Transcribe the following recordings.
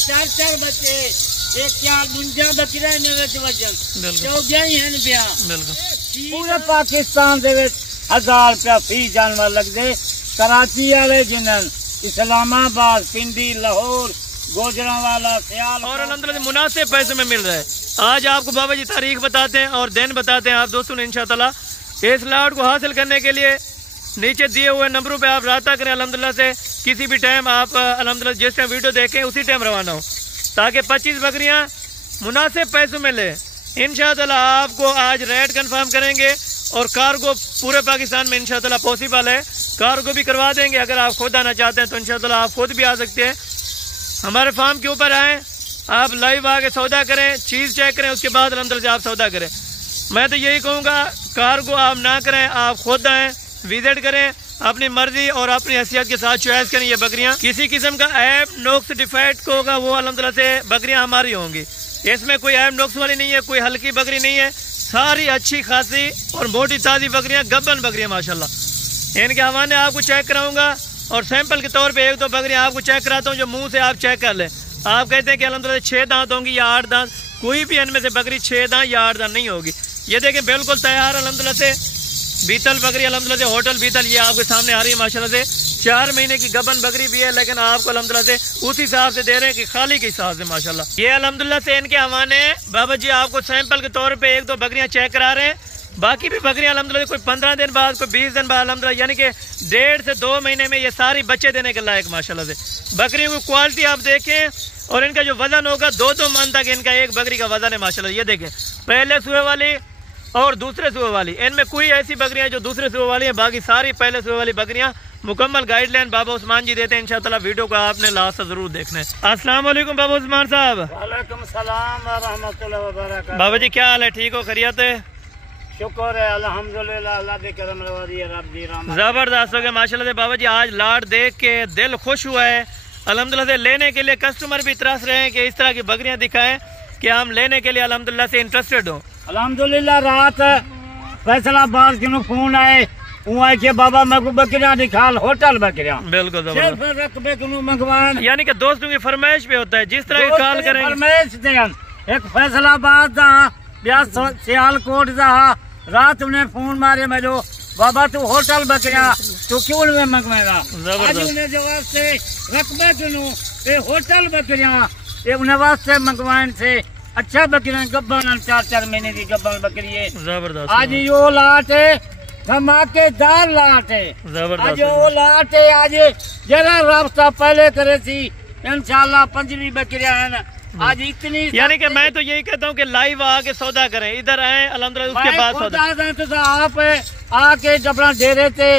चार चार बच्चे एक चार मुंजा बकरा ने विच वजन चौगिया ही हैं पिया। पूरे पाकिस्तान दे विच 1000 रुपया फी जानवर लगदे। कराची वाले जिन्हन इस्लामाबाद, पिंडी, लाहौर, गोजरावाला, सियाल और अल्हम्दुलिल्लाह मुनासिब पैसे में मिल रहा है। आज आपको बाबा जी तारीख बताते हैं और दिन बताते हैं। आप दोस्तों ने इंशाअल्लाह इस लॉट को हासिल करने के लिए नीचे दिए हुए नंबरों पे आप राब्ता करें। अल्हम्दुलिल्लाह से किसी भी टाइम आप अल्हम्दुलिल्लाह जिस टाइम वीडियो देखें उसी टाइम रवाना हो, ताकि 25 बकरियां मुनासिब पैसों में ले। इंशाअल्लाह आपको आज रेट कंफर्म करेंगे और कार्गो पूरे पाकिस्तान में इंशाअल्लाह पॉसिबल है। कार्गो भी करवा देंगे। अगर आप खुद आना चाहते हैं तो इंशाअल्लाह आप खुद भी आ सकते हैं। हमारे फार्म के ऊपर आएँ, आप लाइव आके सौदा करें, चीज़ चेक करें, उसके बाद अल्हम्दुलिल्लाह आप सौदा करें। मैं तो यही कहूँगा कार्गो आप ना करें, आप खुद आएँ, विजिट करें, अपनी मर्जी और अपनी हैसियत के साथ चॉइस करें। ये बकरियां किसी किस्म का ऐब नोक्स डिफेक्ट को होगा वो अल्हम्दुलिल्लाह से बकरियां हमारी होंगी। इसमें कोई ऐब नोक्स वाली नहीं है, कोई हल्की बकरी नहीं है, सारी अच्छी खासी और मोटी ताज़ी बकरियां, गब्बन बकरियां माशाल्लाह। इनके हवाले आपको चेक कराऊंगा और सैंपल के तौर पे एक दो बकरियां आपको चेक कराता हूँ जो मुँह से आप चेक कर लें। आप कहते हैं कि अल्हम्दुलिल्लाह 6 दांत होंगी या 8 दांत, कोई भी इनमें से बकरी 6 दांत या 8 दांत नहीं होगी। ये देखें बिल्कुल तैयार अल्हम्दुलिल्लाह से बीतल बकरी अल्हम्दुलिल्लाह से होटल बीतल ये आपके सामने आ रही है माशाल्लाह से। 4 महीने की गबन बकरी भी है, लेकिन आपको अल्हम्दुलिल्लाह से उस हिसाब से दे रहे हैं कि खाली के हिसाब से माशाल्लाह। ये अल्हम्दुलिल्लाह से इनके हवाले बाबा जी आपको सैंपल के तौर पे एक दो बकरियां चेक करा रहे हैं। बाकी भी बकरियां अल्हम्दुलिल्लाह कोई 15 दिन बाद, कोई 20 दिन बाद अल्हम्दुलिल्लाह, यानी कि 1.5 से 2 महीने में ये सारी बच्चे देने के लायक माशाल्लाह से। बकरियों की क्वालिटी आप देखें और इनका जो वजन होगा 2-2 मन तक इनका एक बकरी का वजन है माशाल्लाह। ये देखें पहले सुबह वाली और दूसरे सुबह वाली, इनमें कोई ऐसी बकरियां जो दूसरे सुबह वाली है, बाकी सारी पहले सुबह वाली बकरियां। मुकम्मल गाइडलाइन बाबा उस्मान जी देते हैं। इंशाअल्लाह वीडियो को आपने लास्ट से जरूर देखना है। अस्सलाम वालेकुम बाबा उस्मान साहब। वालेकुम सलाम व रहमतुल्लाहि व बरकातहू। बाबा जी क्या हाल है, ठीक हो, खैरियत है? शुक्र है अल्हम्दुलिल्लाह, अल्लाह के करम रवादी रब दी रहमत। जबरदस्त हो गया माशाल्लाह से। बाबा जी आज लाट देख के दिल खुश हुआ है अल्हम्दुलिल्लाह से। लेने के लिए कस्टमर भी तरस रहे हैं कि इस तरह की बकरियां दिखाएं कि हम लेने के लिए अल्हम्दुलिल्लाह से इंटरेस्टेड हो। अल्हम्दुलिल्लाह रात फैसलाबाद के फोन आए वहाँ के बाबा मैं बकरियां निकाल होटल बकरियां बिल्कुल रकबे को मंगवान, यानी कि दोस्तों की फरमाइश पे होता है जिस तरह की कॉल करें फरमाइश देन। एक फैसलाबाद दा ब्याह सियालकोट दा रात उन्हें फोन मारे मेरे बाबा तू होटल बकरियां तू क्यों में मंगवाएगा। आज उन्हें जवाब से रकबे को होटल बकरियां ये उन्हें वास्ते मंगवाने से अच्छा बकरियां गब्बन 4-4 महीने की गब्बन बकरी है। जबरदस्त आज यो लाट है, धमाकेदार लाट है। आज वो लाट है, आज जरा रास्ता पहले करे थी इंशाल्लाह 5वीं बकरियां है आज इतनी। यानी कि मैं तो यही कहता हूँ कि लाइव आके सौदा करें, इधर आए अल्हम्दुलिल्लाह उसके बाद सौदा। तो आप आके अपना डेरे से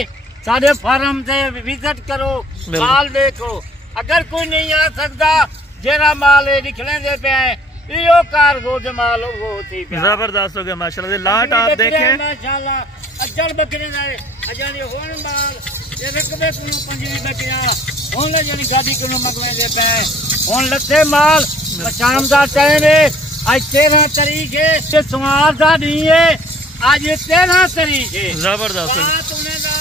सारे फार्म से विजिट करो, माल देखो। अगर कोई नहीं आ सकता जरा माल निकले दे पे यो कार्गो जमाल वो होती जबरदस्त हो गया माशाल्लाह। लाट आप देखें माशाल्लाह अजड़ बकरे अजड़ होन माल ये रकबे को 5वीं बकरियां होन जनी गाड़ी को मगवे दे पे होन लते माल शाम दा टाइम है। आज 13 तारीख है, ये सोमवार दा नहीं है, आज 13 तारीख है। जबरदस्त बात उन्हें दा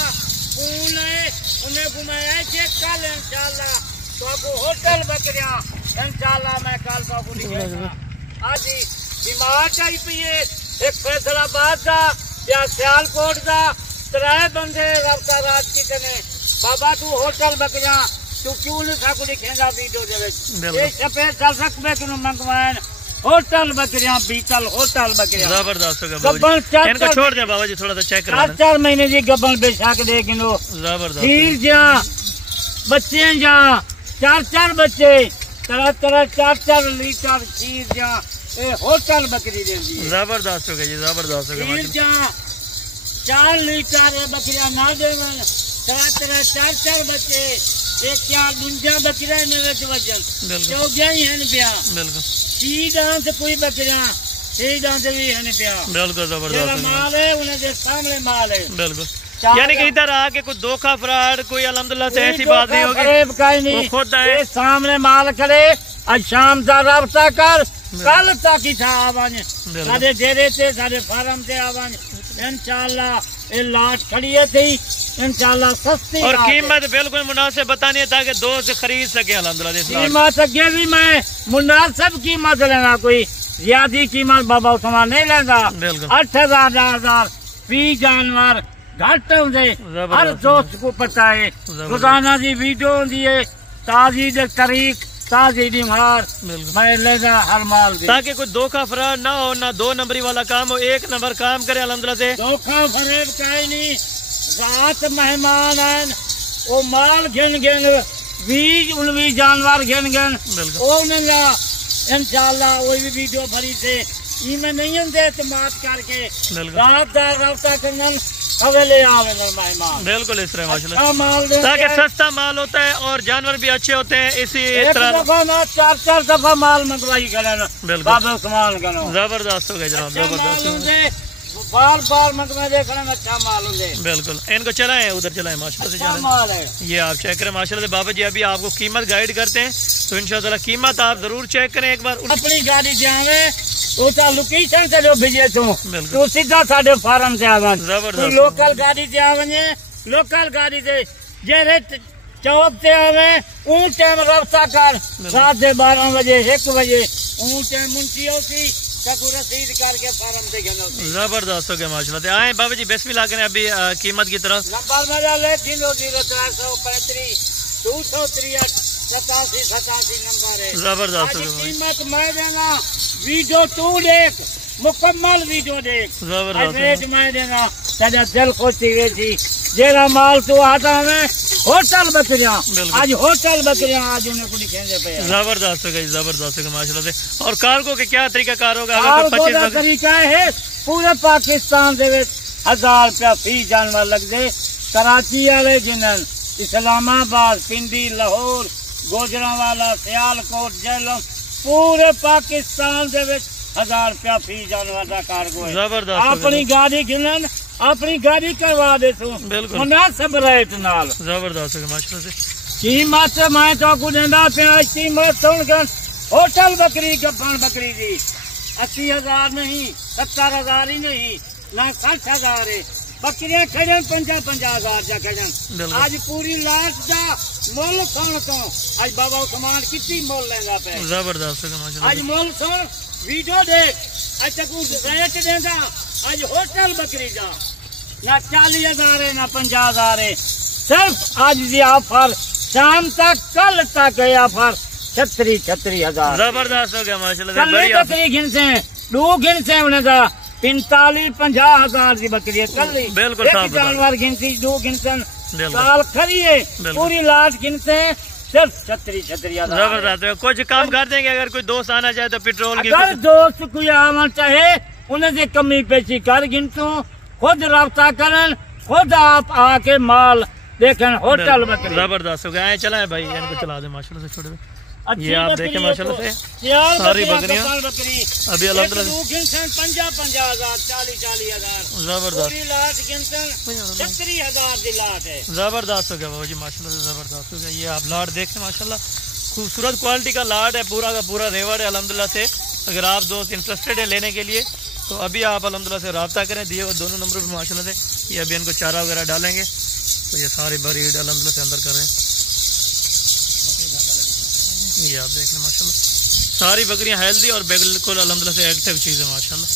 फूल है उन्हें घुमाया चेक कल इंशाल्लाह तो आपको होटल बकरियां इंशाल्लाह मैं कल को आपको दिखाऊंगा। आज बीमार चाहिए पिए एक फैसलाबाद का या सियालकोट का 3 बंदे रब्ता रात की कने बाबा तू होटल बकरियां तू क्यों नहीं साकू दिखेगा वीडियो दे ये सफेद चल सकबे कि मंगवाएं होटल बकरियां बीतल होटल बकरियां जबरदस्त हो गया। इनको छोड़ दे बाबा जी थोड़ा सा चेक करा। 4 महीने की गब्बन बेशक दे किलो जबरदस्त खीर जा बच्चे जा 4-4 बच्चे तरह 4-4 लीटर खीर जा होटल बकरी दे दी। जबरदस्त हो गया जी, जबरदस्त हो गया। 4 लीटर बकरियां ना दे 4-4 बच्चे एक 4 मुंजा बकरियां ने विच वजन चौगिया ही हैं पिया। बिल्कुल 6 दांत कोई बकरियां 6 दांत भी हैं पिया। बिल्कुल जबरदस्त माल है उन्हें के सामने माल है। बिल्कुल यानी कि इधर आके कोई धोखा फ्रॉड कोई अल्हम्दुलिल्लाह से ऐसी बात नहीं होगी। नहीं खुद आए सामने माल खड़े आज शाम का राब्ता कर कल तक ही था आवाज सारे डेरे से सारे फार्म से आवाज इंशाल्लाह ये लाट खड़ी थी इंशाल्लाह सस्ती और रात है। कीमत बिल्कुल मुनासिब बतानी है ताकि दोस्त खरीद सके अल्हम्दुलिल्लाह। कीमत अगे भी मैं मुनासिब कीमत लेना, कोई ज्यादा कीमत बाबा उस्मान नहीं लेता। बिल्कुल 8,000 10,000 फी जानवर घट होंगे, हर दोस्त को पता है। रोजाना की वीडियो होंगी है, ताजी तरीक ताजी बीमार मैं लेना हर माल दी। ताकि कोई धोखा फराड ना हो, ना 2 नंबरी वाला काम हो, 1 नंबर काम करे अल्हम्दुलिल्लाह से। धोखा फरेब कहीं नहीं, रात मेहमान आए वो माल गिन गिन बीज उनवी जानवर गिन गिन इंशाल्लाह वही भी वीडियो भरी से इनमें नहीं होंगे एतमाद करके रात दार रफ्ता करना हवेले आवे मेहमान। बिल्कुल इस तरह माशाल्लाह अच्छा माल ताकि सस्ता माल होता है और जानवर भी अच्छे होते हैं। इसी तरह दफा मैं 4 दफा माल मंगवाई करें बाबा उस्मान करो, जबरदस्त हो गया जनाब, जबरदस्त बार बार मंगवा देखने में अच्छा माल होंगे। बिल्कुल इनको चलाएं, उधर चलाएं माशाल्लाह से अच्छा माल है। ये आप चेक करें माशाल्लाह से। बाबा जी अभी आपको कीमत गाइड करते हैं तो इंशाल्लाह कीमत आप जरूर चेक करें एक बार। अपनी गाड़ी से आवे तो लोकेशन से जो भेजे तो सीधा साढ़े फार्म से आवे। जबरदस्त लोकल गाड़ी से आवे, लोकल गाड़ी से जेरे चौक से आवे उन टाइम रफ्ता कर रात से 12 बजे 1 बजे उन टाइम मुंशियों की रसीद करके फार्म से घेनो। जबरदस्त हो गया माशाल्लाह। आए बाबा जी बिस्मिल्लाह करें अभी कीमत की तरफ। नंबर मेरा ले 30335 263 87 नंबर है। जबरदस्त कीमत मैं देना, वीडियो तू देख, मुकम्मल वीडियो देख, रेट मैं देना, तेरा दिल खुशी गई जेरा माल तू आता हमें होटल बकरियां आज होटल बकरियां आज उन्हें को दिखेंगे पे। जबरदस्त हो गई, जबरदस्त हो गई माशाल्लाह से। और कार्गो के क्या तरीका कार होगा? अगर तरीका है पूरे पाकिस्तान दे 1000 रुपया फी जानवर लग दे। कराची वाले जिन्हन इस्लामाबाद पिंडी लाहौर गोजरावाला सियालकोट जेलम पूरे पाकिस्तान दे 1000 रुपया फी जानवर का कार्गो है। जबरदस्त अपनी गाड़ी गिनन अपनी गाड़ी करवा दे तू मुनासिब रेट नाल। जबरदस्त है माशाल्लाह से। कीमत मैं तो को देंदा पिया कीमत सुन होटल बकरी गब्बन बकरी जी 80,000 नहीं 70,000 ही नहीं ना 60,000 है। बकरियां खड़न 50,000 जा खड़न। आज पूरी लाश का मोल सुन तो आज बाबा उस्मान कितनी मोल लेंदा पे। जबरदस्त है माशाल्लाह। आज मोल सुन वीडियो देख अच्छा को रेट देंदा आज होटल बकरी का ना 40,000 है ना 50,000 है। सिर्फ आज ये ऑफर शाम तक कल तक है ऑफर 36,000। जबरदस्त हो गया माशाल्लाह। कल बकरी गिन से 2 गिन से उन्हें का 45-50,000 की बकरी है कल बिल्कुल जानवर गिनती 2 गिनसन साल खरी है पूरी लाश गिनते हैं सिर्फ 36,000। जबरदस्त है। कुछ काम कर देंगे अगर कोई दोस्त आना चाहे तो पेट्रोल की अगर दोस्त कोई आना चाहे उन्हें से कमी पेशी कर गिनतू खुद रब्ता करन खुद आप आके माल देखें होटल बकरी। जबरदस्त हो गया चलाए भाई इनको चला दे माशाल्लाह से। छोटे ये आप देखें माशाल्लाह से सारी बकरियां अभी अल्हम्दुलिल्लाह 50,000 40,000 जबरदस्त 36,000 की लाट है। जबरदस्त हो गया बाबू जी माशाल्लाह से। जबरदस्त हो गया। ये आप लाट देखें माशाल्लाह खूबसूरत क्वालिटी का लाट है, पूरा का पूरा रेवड़ है अल्हम्दुलिल्लाह से। अगर आप दोस्त इंटरेस्टेड है लेने के लिए तो अभी आप अल्हम्दुलिल्लाह से रब्ता करें दिए हुए दोनों नंबर पर माशाल्लाह से। ये अभी इनको चारा वगैरह डालेंगे तो ये सारी ब्रीड अल्हम्दुलिल्लाह से अंदर कर रहे हैं। ये आप देख लें माशाल्लाह सारी बकरियां हेल्दी और बिल्कुल अल्हम्दुलिल्लाह से एक्टिव चीज़ है माशाल्लाह।